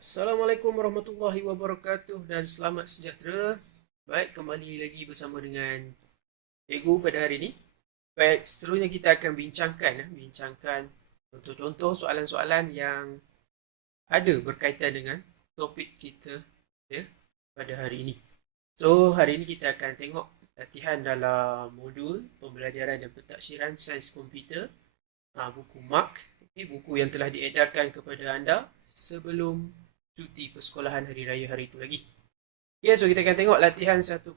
Assalamualaikum warahmatullahi wabarakatuh dan selamat sejahtera. Baik, kembali lagi bersama dengan Cikgu pada hari ini. Baik, seterusnya kita akan bincangkan contoh-contoh soalan-soalan yang ada berkaitan dengan topik kita ya, pada hari ini. So, hari ini kita akan tengok latihan dalam modul pembelajaran dan pentaksiran sains komputer, buku Mark, buku yang telah diedarkan kepada anda sebelum cuti persekolahan hari raya hari itu lagi. Okay, so kita akan tengok latihan 1.6,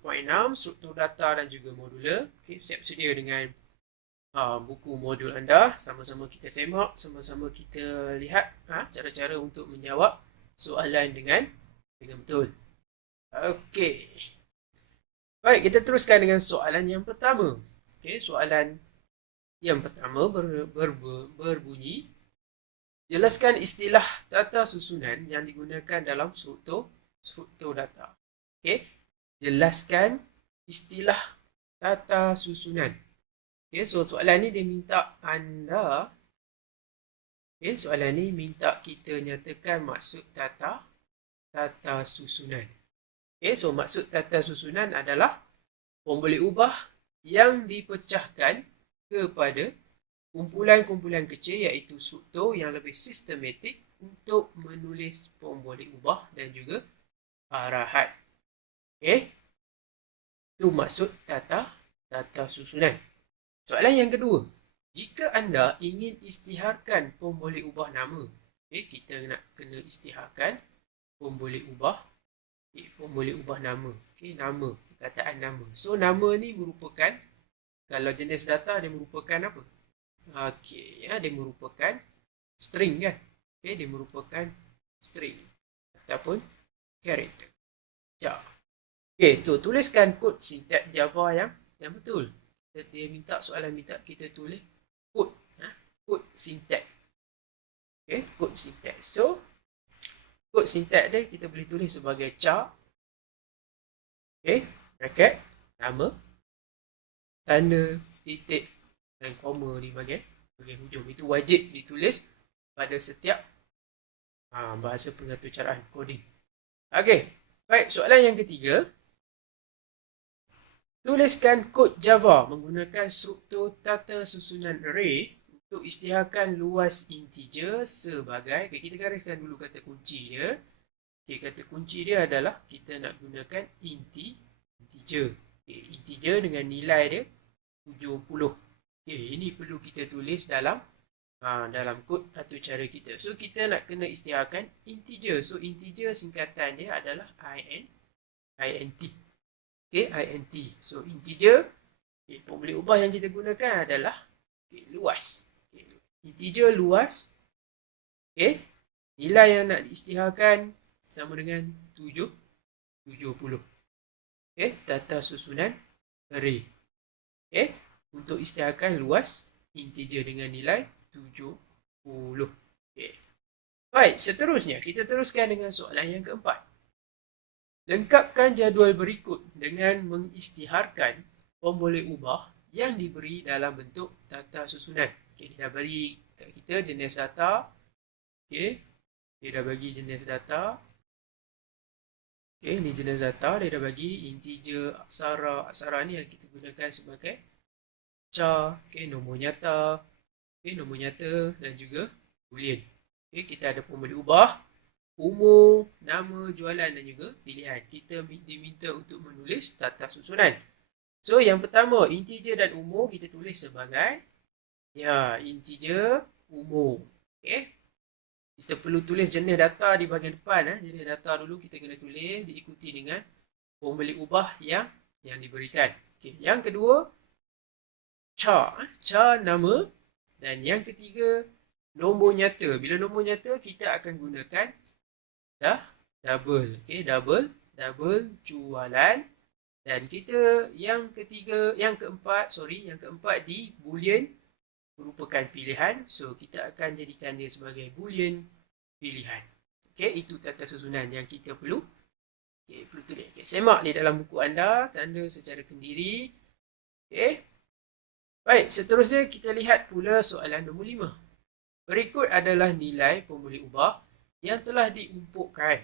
struktur data dan juga modular. Okay, siap sedia dengan buku modul anda. Sama-sama kita semak, sama-sama kita lihat cara-cara untuk menjawab soalan dengan betul. Okey. Baik, kita teruskan dengan soalan yang pertama. Okay, soalan yang pertama berbunyi, jelaskan istilah tata susunan yang digunakan dalam struktur data. Okey, jelaskan istilah tata susunan. Okey, so soalan ni dia minta anda, soalan ni minta kita nyatakan maksud tata susunan. Okey, so maksud tata susunan adalah orang boleh ubah yang dipecahkan kepada kumpulan-kumpulan kecil iaitu struktur yang lebih sistematik untuk menulis pemboleh ubah dan juga arahan. Okey. Itu maksud tata susunan. Soalan yang kedua. Jika anda ingin isytiharkan pemboleh ubah nama. Kita nak kena isytiharkan pemboleh ubah nama. Nama, perkataan nama. So nama ni merupakan, kalau jenis data dia merupakan apa? Dia merupakan string kan? Dia merupakan string ataupun character. So tuliskan kod sintaks Java yang betul. Dia minta kita tulis kod sintaks. Kod sintaks. So kod sintaks dia kita boleh tulis sebagai char. Bracket, nama, tanda, titik dan koma di bahagian hujung. Itu wajib ditulis pada setiap bahasa pengaturcaraan coding. Okey, baik, soalan yang ketiga. Tuliskan kod Java menggunakan struktur tata susunan array untuk isytiharkan luas integer sebagai, kita gariskan dulu kata kunci dia. Kata kunci dia adalah kita nak gunakan integer. Integer dengan nilai dia 70. Ini perlu kita tulis dalam kod atau cara kita. So kita nak kena isytiharkan integer. So integer singkatan dia adalah int. int. So integer, pemboleh ubah yang kita gunakan adalah luas. Integer luas. Nilai yang nak diisytiharkan sama dengan 70. Tata susunan array. Untuk isytiharkan luas integer dengan nilai 70. Baik, seterusnya kita teruskan dengan soalan yang keempat. Lengkapkan jadual berikut dengan mengisytiharkan pemboleh ubah yang diberi dalam bentuk tata susunan. Dia dah beri kat kita jenis data. Dia dah bagi jenis data. Ni jenis data. Dia dah bagi integer, aksara. Aksara ni yang kita gunakan sebagai char. Nombor nyata. Nombor nyata dan juga boolean. Kita ada pemboleh ubah, umur, nama, jualan dan juga pilihan. Kita diminta untuk menulis tata susunan. So yang pertama, integer dan umur kita tulis sebagai integer, umur. Kita perlu tulis jenis data di bahagian depan. Jenis data dulu kita kena tulis diikuti dengan pemboleh ubah yang diberikan. Yang kedua, char nama. Dan yang ketiga, nombor nyata. Bila nombor nyata kita akan gunakan double. Double jualan. Dan kita yang keempat di boolean merupakan pilihan. So kita akan jadikan dia sebagai boolean pilihan. Itu tata susunan yang kita perlu tulis. Semak ni dalam buku anda, tanda secara kendiri. Baik, seterusnya kita lihat pula soalan nombor 5. Berikut adalah nilai pemboleh ubah yang telah diumpukkan.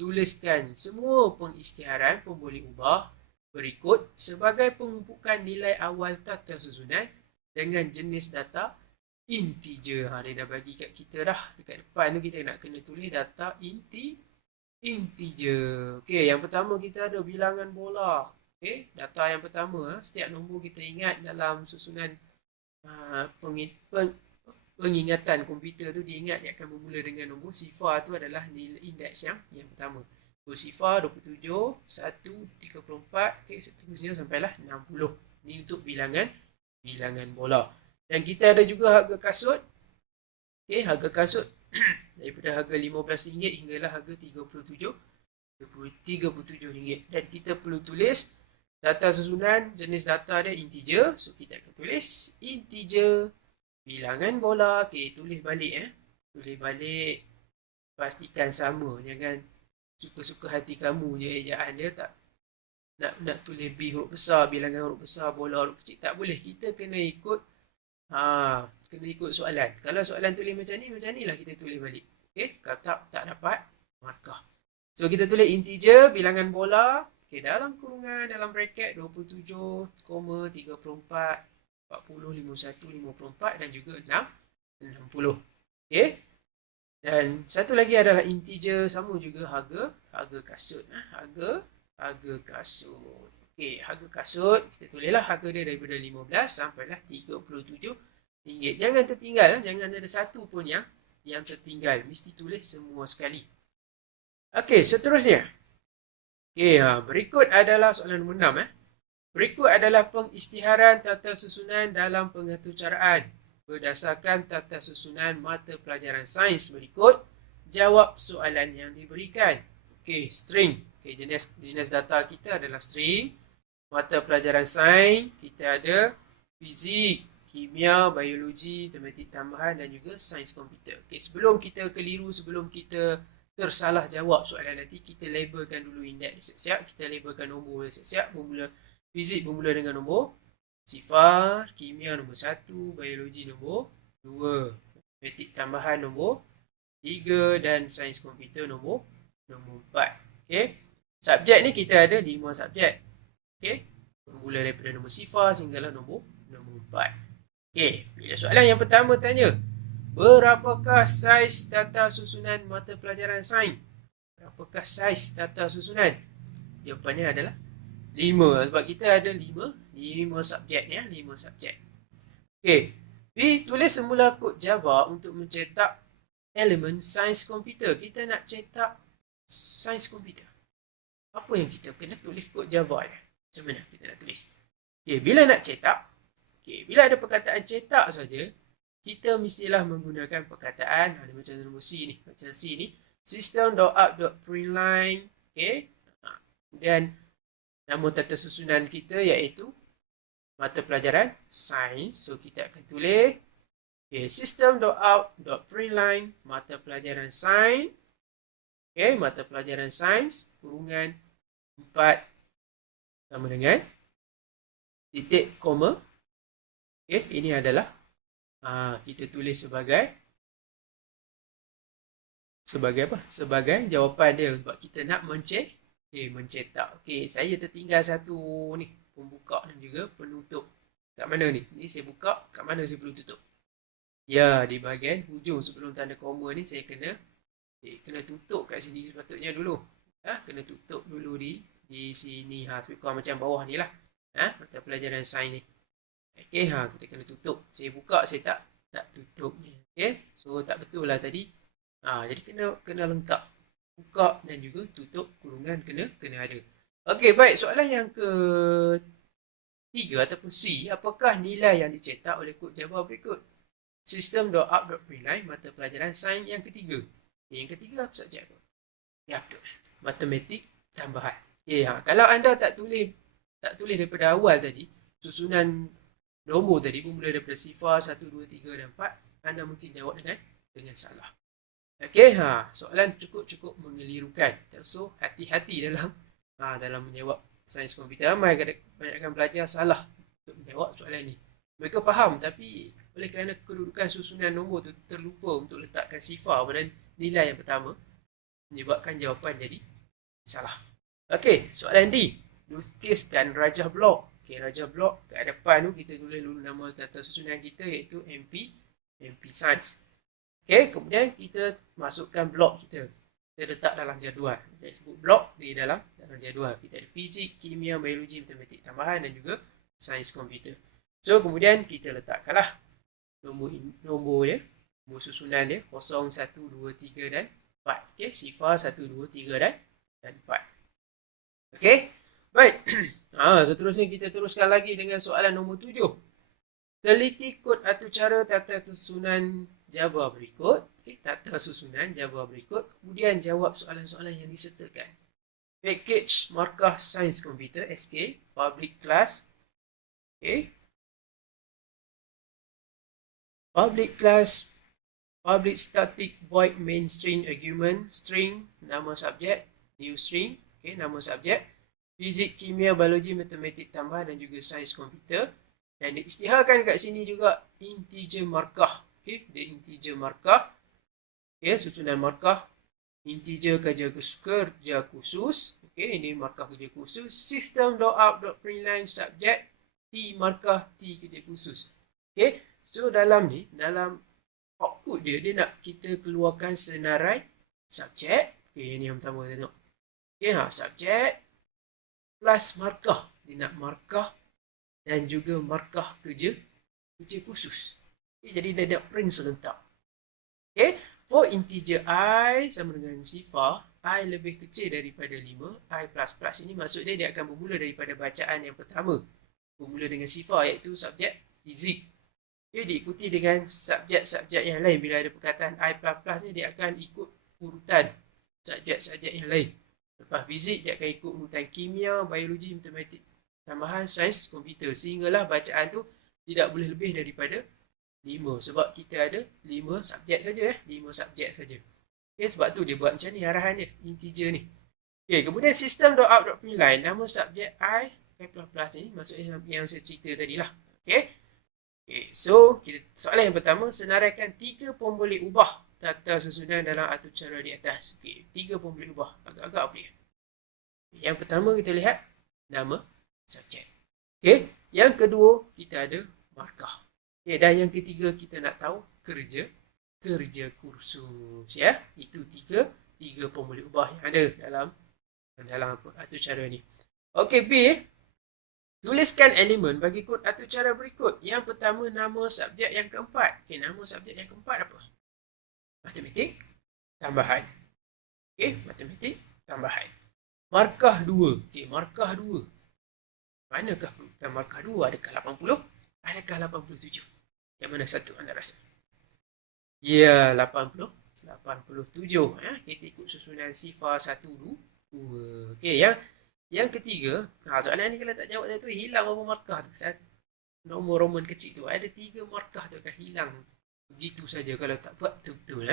Tuliskan semua pengisytiharan pemboleh ubah berikut sebagai pengumpukan nilai awal tata susunan dengan jenis data integer. Dia dah bagi kat kita dah. Dekat depan tu kita nak kena tulis data integer. Okey, yang pertama kita ada bilangan bola. Okey, data yang pertama, setiap nombor kita ingat dalam susunan pengingatan komputer tu, dia ingat dia akan bermula dengan nombor sifar tu adalah nilai indeks yang pertama. Nombor sifar 27, 1, 34, okey, seterusnya sampailah 60. Ni untuk bilangan bola. Dan kita ada juga harga kasut. Okey, harga kasut daripada harga RM15 hinggalah harga RM37. Dan kita perlu tulis data susunan, jenis data dia integer. So kita akan tulis integer bilangan bola. Okey, tulis balik Tulis balik. Pastikan sama. Jangan suka-suka hati kamu je ejaan dia. Tak nak tulis B huruf besar, bilangan huruf besar, bola huruf kecil. Tak boleh. Kita kena ikut soalan. Kalau soalan tulis macam ni lah kita tulis balik. Okey, kalau tak dapat markah. So kita tulis integer bilangan bola. Okey, dalam kurungan, dalam bracket 27, 34, 40, 51, 54 dan juga 60. Okey. Dan satu lagi adalah integer, sama juga harga kasut. Harga kasut. Okey, harga kasut kita tulislah harga dia daripada 15 sampailah RM37. Jangan tertinggal, jangan ada satu pun yang tertinggal. Mesti tulis semua sekali. Okey, seterusnya. Okey, berikut adalah soalan nombor 6. Berikut adalah pengisytiharan tata susunan dalam pengaturcaraan berdasarkan tata susunan mata pelajaran sains berikut. Jawab soalan yang diberikan. Okey, string. Okey, jenis data kita adalah string. Mata pelajaran sains kita ada fizik, kimia, biologi, matematik tambahan dan juga sains komputer. Okey, sebelum kita keliru, sebelum kita tersalah jawab soalan nanti, kita labelkan dulu indeks siap-siap. Kita labelkan nombor siap-siap. Fizik bermula dengan nombor sifar, kimia nombor 1, biologi nombor 2, matematik tambahan nombor 3 dan sains komputer nombor 4. Okey. Subjek ni kita ada 5 subjek. Okey. Bermula daripada nombor sifar sehinggalah nombor 4. Okey, bila soalan yang pertama tanya, berapakah saiz data susunan mata pelajaran sains? Berapakah saiz data susunan? Jawapannya adalah 5. Sebab kita ada 5 subjek ni, 5 subjek. Okey. Tulis semula kod Java untuk mencetak elemen sains komputer. Kita nak cetak sains komputer. Apa yang kita kena tulis kod Java ni? Macam mana kita nak tulis? Okey, bila nak cetak, bila ada perkataan cetak saja, kita mestilah menggunakan perkataan macam nombor C ni, system.out.println. Okey. Kemudian nama tata susunan kita iaitu mata pelajaran sains. So kita akan tulis system.out.println mata pelajaran sains. Okey, mata pelajaran sains kurungan 4 sama dengan titik koma. Okey, ini adalah kita tulis sebagai apa? Sebagai jawapan dia sebab kita nak mencetak. Okey, saya tertinggal satu ni, pembuka dan juga penutup. Kat mana ni? Ni saya buka, kat mana saya perlu tutup? Ya, di bahagian hujung sebelum tanda koma ni saya kena tutup kat sini sepatutnya dulu. Kena tutup dulu di sini. Lebih kurang macam bawah ni lah. Mata pelajaran sains ni. Okey, kita kena tutup. Saya buka, saya tak tutup ni. Okey, so tak betul lah tadi. Jadi kena lengkap. Buka dan juga tutup kurungan kena ada. Okey, baik. Soalan yang ke-3 ataupun C. Apakah nilai yang dicetak oleh kod Java berikut? System.out.println mata pelajaran sains yang ketiga. Yang ketiga apa subjek tu? Ya, betul. Matematik tambahan. Kalau anda tak tulis daripada awal tadi, susunan nombor tadi bermula daripada sifar 1, 2, 3 dan 4, anda mungkin jawab dengan salah. Okey, soalan cukup mengelirukan. So, hati-hati dalam menjawab sains komputer. Ramai kebanyakan pelajar salah untuk menjawab soalan ni. Mereka faham tapi oleh kerana kedudukan susunan nombor tu terlupa untuk letakkan sifar pada nilai yang pertama, menyebabkan jawapan jadi salah. Okey, soalan D. Lukiskan rajah blok. Okey, rajah blok kat depan tu kita tulis dulu nama tata susunan kita iaitu MP Science. Okey, kemudian kita masukkan blok kita. Kita letak dalam jadual. Kita sebut blok di dalam jadual. Kita ada fizik, kimia, biologi, matematik tambahan dan juga sains komputer. So, kemudian kita letakkanlah nombor dia, nombor susunan dia 0, 1, 2, 3 dan 4. Okey, sifar 1, 2, 3 dan 4. Okey, baik. Seterusnya kita teruskan lagi dengan soalan nombor 7. Teliti kod atau cara tata susunan Java berikut. Okey, tata susunan Java berikut. Kemudian jawab soalan-soalan yang disertakan. Package markah sains komputer SK, public class. Okey. Public class, public static void main string argument, string, nama subjek, new string. Okay, nama subjek, fizik, kimia, biologi, matematik tambahan dan juga sains komputer. Dan diisytiharkan kat sini juga integer markah. Okay, dia integer markah. Okay, susunan markah. Integer kerja khusus. Okay, ini markah kerja khusus. System.out.println subjek, T markah T kerja khusus. Okay, so dalam ni, dalam output dia nak kita keluarkan senarai subjek. Okay, ini yang pertama kita tengok. Okay, subjek plus markah. Dia nak markah dan juga markah kerja khusus. Okay, jadi dia nak print serentak. Okay, for integer I sama dengan sifar, I lebih kecil daripada 5, I plus plus ini maksudnya dia akan bermula daripada bacaan yang pertama. Bermula dengan sifar iaitu subjek fizik. Okay, diikuti dengan subjek-subjek yang lain. Bila ada perkataan I plus plus ni, dia akan ikut urutan subjek-subjek yang lain. Lepas fizik, dia akan ikut urutan kimia, biologi, matematik tambahan, sains komputer. Sehinggalah bacaan tu tidak boleh lebih daripada 5. Sebab kita ada 5 subjek saja. 5 subjek saja. Okay, sebab tu dia buat macam ni arahan dia. Integer ni. Okay, kemudian system.out.println. Nama subjek I plus ni. Maksudnya yang saya cerita tadi lah. Okay. Okay, so soalan yang pertama. Senaraikan 3 pun boleh ubah tata susunan dalam atur cara di atas. Okey, 3 pun boleh ubah. Agak-agak boleh. Yang pertama kita lihat nama subjek. Okey, yang kedua kita ada markah. Okey, dan yang ketiga kita nak tahu kerja kursus ya. Itu 3 pun boleh ubah yang ada dalam atur cara ni. Okey, B. Tuliskan elemen bagi kod atur cara berikut. Yang pertama nama subjek yang keempat. Okey, nama subjek yang keempat apa? Matematik tambahan. Okey, matematik tambahan. Markah 2. Okey, markah 2. Manakah bukan markah 2? Adakah 80? Adakah 87? Yang mana satu anda rasa? Ya, 87. Kita ikut susunan sifar 1, 2. Okey, yang ketiga, soalan ni kalau tak jawab tu hilang berapa markah tu. Nombor Roman kecil tu ada 3 markah tu akan hilang. Begitu saja kalau tak buat betul-betul.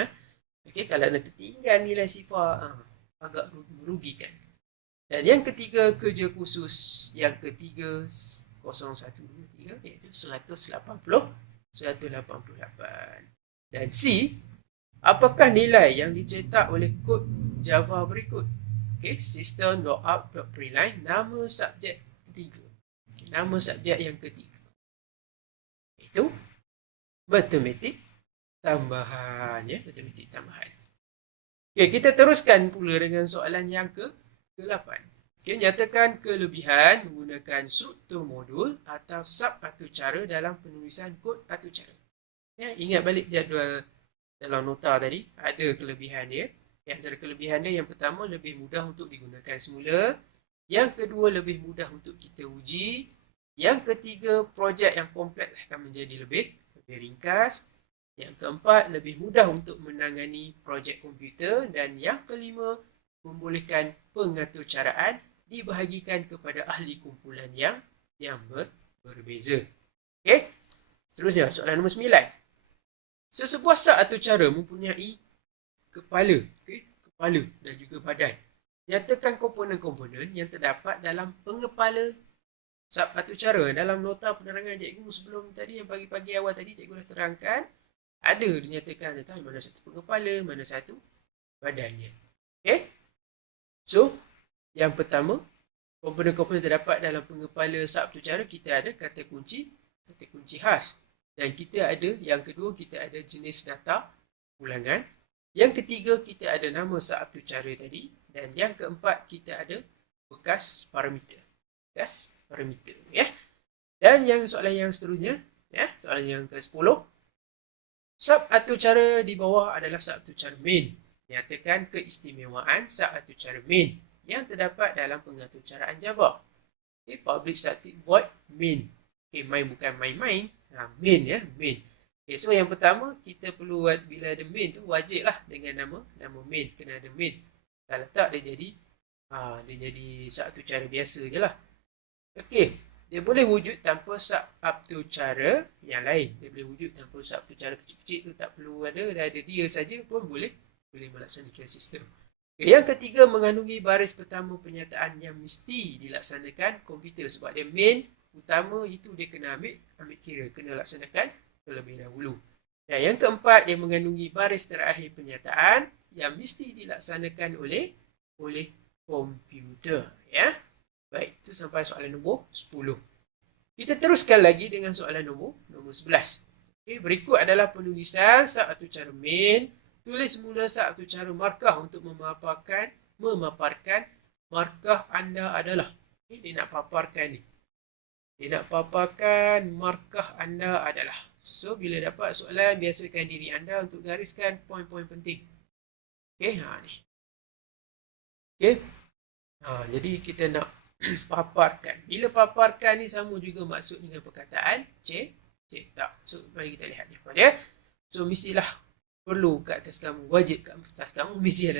Okey, kalau nak tertinggal nilai sifar agak merugikan. Dan yang ketiga kerja khusus. Yang ketiga 0123 iaitu 188. Dan C, apakah nilai yang dicetak oleh kod Java berikut? Okey, system.out.println nama subjek ketiga. Okay, nama subjek yang ketiga. Itu matematik tambahan ya, matematik tambahan. Okey, kita teruskan pula dengan soalan yang ke-8. Okey, nyatakan kelebihan menggunakan struktur modul atau sub atur cara dalam penulisan kod atur cara. Ya, ingat balik jadual dalam nota tadi, ada kelebihan dia. Yang antara kelebihan dia yang pertama lebih mudah untuk digunakan semula. Yang kedua lebih mudah untuk kita uji. Yang ketiga projek yang kompleks akan menjadi lebih ringkas. Yang keempat, lebih mudah untuk menangani projek komputer. Dan yang kelima, membolehkan pengaturcaraan dibahagikan kepada ahli kumpulan yang berbeza. Okey, seterusnya soalan nombor 9. Sesebuah sub atur cara mempunyai kepala, kepala dan juga badan. Nyatakan komponen-komponen yang terdapat dalam pengepala sub atur cara. Dalam nota penerangan cikgu sebelum tadi, yang pagi-pagi awal tadi, cikgu dah terangkan. Ada dinyatakan tentang mana satu pengepala, mana satu badannya. Okey. So, yang pertama, komponen-komponen terdapat dalam pengepala sub cara kita ada kata kunci khas. Dan kita ada, yang kedua, kita ada jenis data ulangan. Yang ketiga, kita ada nama sub cara tadi. Dan yang keempat, kita ada bekas parameter. Ya. Dan yang soalan yang seterusnya, ya, soalan yang ke-10. Sub cara di bawah adalah sub cara main. Nyatakan keistimewaan sub cara main yang terdapat dalam pengaturcaraan Java. Okay, public static void main. Okay, main bukan main-main. Main ya, main. Okay, so yang pertama kita perlu bila ada main tu wajib lah dengan nama main kena ada main. Kalau tak dia jadi sub cara biasa je lah. Okay, dia boleh wujud tanpa sub cara yang lain. Dia boleh wujud tanpa sub cara kecil-kecil tu tak perlu ada, dah ada dia saja pun boleh melaksanakan sistem. Okay, yang ketiga, mengandungi baris pertama penyataan yang mesti dilaksanakan komputer sebab dia main utama itu dia kena ambil kira, kena laksanakan terlebih dahulu. Dan yang keempat, dia mengandungi baris terakhir penyataan yang mesti dilaksanakan oleh komputer, ya. Baik, itu sampai soalan nombor 10. Kita teruskan lagi dengan soalan nombor 11. Okay, berikut adalah penulisan sub cara main. Tulis mula sub cara markah untuk memaparkan markah anda adalah. Okay, dia nak paparkan ni. Dia nak paparkan markah anda adalah. So, bila dapat soalan, biasakan diri anda untuk gariskan poin-poin penting. Okay, ni. Okay. Jadi kita nak paparkan. Bila paparkan ni sama juga maksud dengan perkataan cetak. So, mari kita lihat ni. So, mestilah perlu kat atas kamu, wajib kat atas kamu, mesti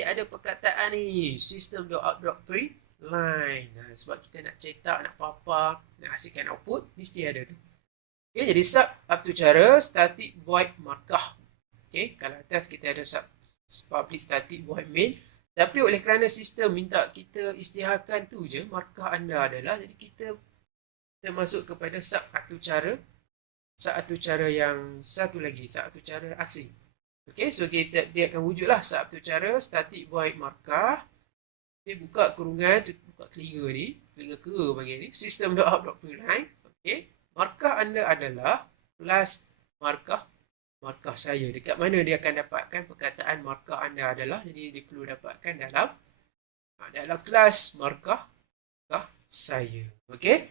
ada perkataan ni. System.out.print line. Sebab kita nak cetak, nak papar, nak hasilkan output, mesti ada tu. Okay, jadi sub cara static void markah. Okay, kalau atas kita ada sub public static void main. Tapi oleh kerana sistem minta kita isytiharkan tu je, markah anda adalah, jadi kita masuk kepada sub cara yang satu lagi, sub cara asing. Okey, so dia akan wujudlah sub cara static void markah. Okay, buka kurungan, buka telinga ni, telinga kera panggil ni, system.out.println. Okey, markah anda adalah plus markah saya. Dekat mana dia akan dapatkan perkataan markah anda adalah, jadi dia perlu dapatkan dalam kelas markah saya. Okey.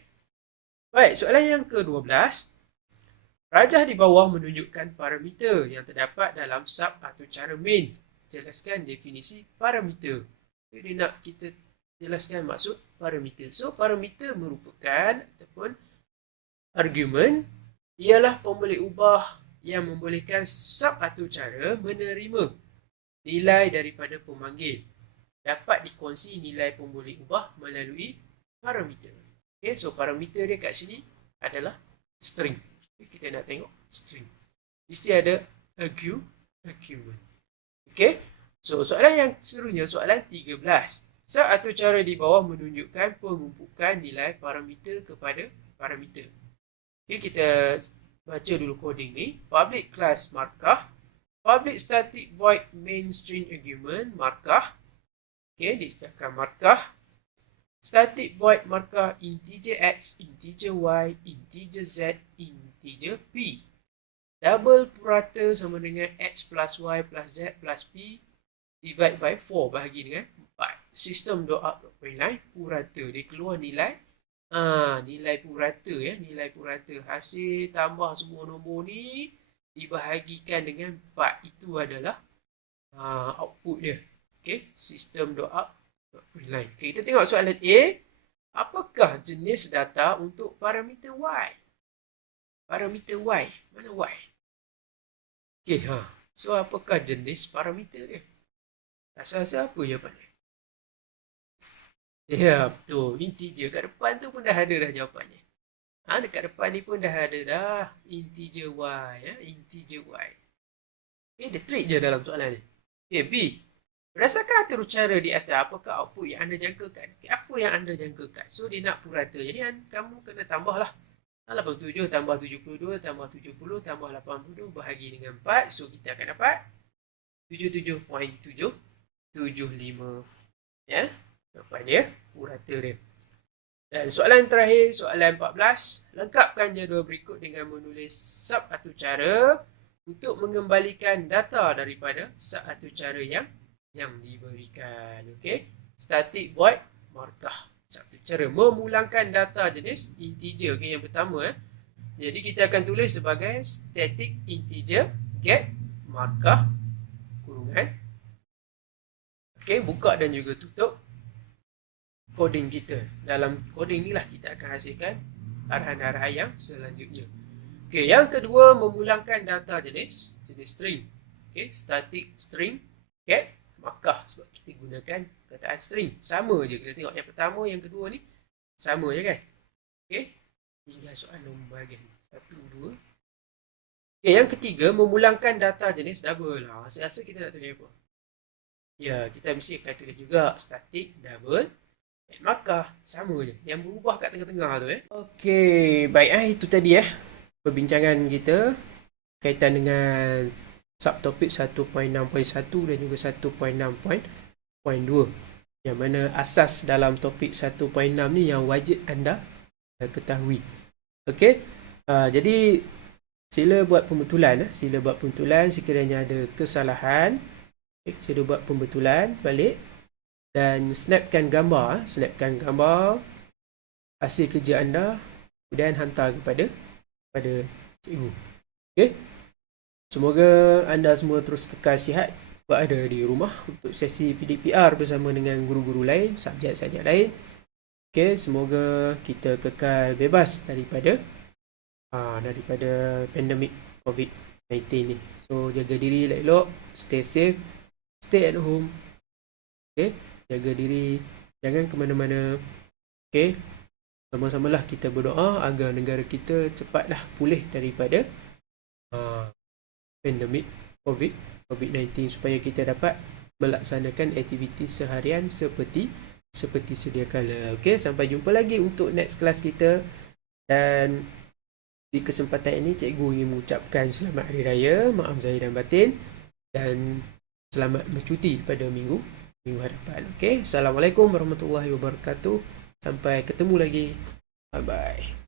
Baik, soalan yang ke-12. Rajah di bawah menunjukkan parameter yang terdapat dalam sub cara main. Jelaskan definisi parameter. Dia nak kita jelaskan maksud parameter. So, parameter merupakan ataupun argument ialah pemboleh ubah yang membolehkan sub cara menerima nilai daripada pemanggil. Dapat dikongsi nilai pemboleh ubah melalui parameter. Okay, so parameter dia kat sini adalah string. Okay, kita nak tengok string. Mesti ada argument. Okay, so soalan yang seterusnya, soalan 13. Sub cara di bawah menunjukkan pengumpukan nilai parameter kepada parameter. Okay, kita baca dulu coding ni. Public class markah, public static void main string argument markah. Okay, diisytiharkan markah. Static void markah integer x, integer y, integer z, integer p. Double purata sama dengan x plus y plus z plus p divide by 4 bahagi dengan 4. System.out.println purata. Dia keluar nilai purata ya, nilai purata hasil tambah semua nombor ni dibahagikan dengan 4. Itu adalah output dia. Okey, system.out.println. Okay, kita tengok soalan A. Apakah jenis data untuk parameter y? Parameter y, mana y? Okey, so apakah jenis parameter dia? Rasa-rasa apa jawapannya? Ya, betul. Integer. Kat depan tu pun dah ada dah jawapannya. Dekat depan ni pun dah ada dah. Integer y. Integer y. Okay, ada trik je dalam soalan ni. Okay, B. Berdasarkan atur cara di atas, apakah output yang anda jangkakan? Okay, apa yang anda jangkakan? So, dia nak purata. Jadi, kamu kena tambah lah. 87 tambah 72 tambah 70 tambah 82 bahagi dengan 4. So, kita akan dapat 77.7. 75. Ya, jawapan dia purata dia. Dan soalan terakhir, soalan 14. Lengkapkan jadual berikut dengan menulis sub atau cara untuk mengembalikan data daripada sub atau cara yang diberikan. Okey. Static void markah. Satu cara memulangkan data jenis integer. Okey, yang pertama jadi kita akan tulis sebagai static integer get markah kurungan. Okey, buka dan juga tutup coding kita. Dalam coding inilah kita akan hasilkan arahan-arahan yang selanjutnya. Okey, yang kedua memulangkan data jenis string. Okey, static string get markah sebab kita gunakan kataan string. Sama je, kita tengok yang pertama, yang kedua ni sama je kan. Okey, tinggal soal nombor bahagian 1, 2. Okey, yang ketiga memulangkan data jenis double. Rasa kita nak tulis apa? Ya, kita mesti akan tulis juga static double markah. Sama je, yang berubah kat tengah-tengah tu Okey, baik itu tadi perbincangan kita kaitan dengan subtopik 1.6.1 dan juga 1.6.2, yang mana asas dalam topik 1.6 ni yang wajib anda ketahui. Okey, jadi sila buat pembetulan. Sekiranya ada kesalahan, sila buat pembetulan balik dan snapkan gambar hasil kerja anda, kemudian hantar kepada cikgu. Okey, semoga anda semua terus kekal sihat, berada di rumah untuk sesi PDPR bersama dengan guru-guru lain, subjek-subjek lain. Okey, semoga kita kekal bebas daripada pandemik COVID-19 ni. So jaga diri elok, stay safe, stay at home. Okey, jaga diri, jangan ke mana-mana. Okey, sama-samalah kita berdoa agar negara kita cepatlah pulih daripada pandemik COVID-19 supaya kita dapat melaksanakan aktiviti seharian seperti sedia kala. Okey, sampai jumpa lagi untuk next kelas kita, dan di kesempatan ini cikgu ingin mengucapkan selamat hari raya, maaf zahir dan batin, dan selamat bercuti pada minggu hadapan. Okey, Assalamualaikum warahmatullahi wabarakatuh. Sampai ketemu lagi. Bye bye.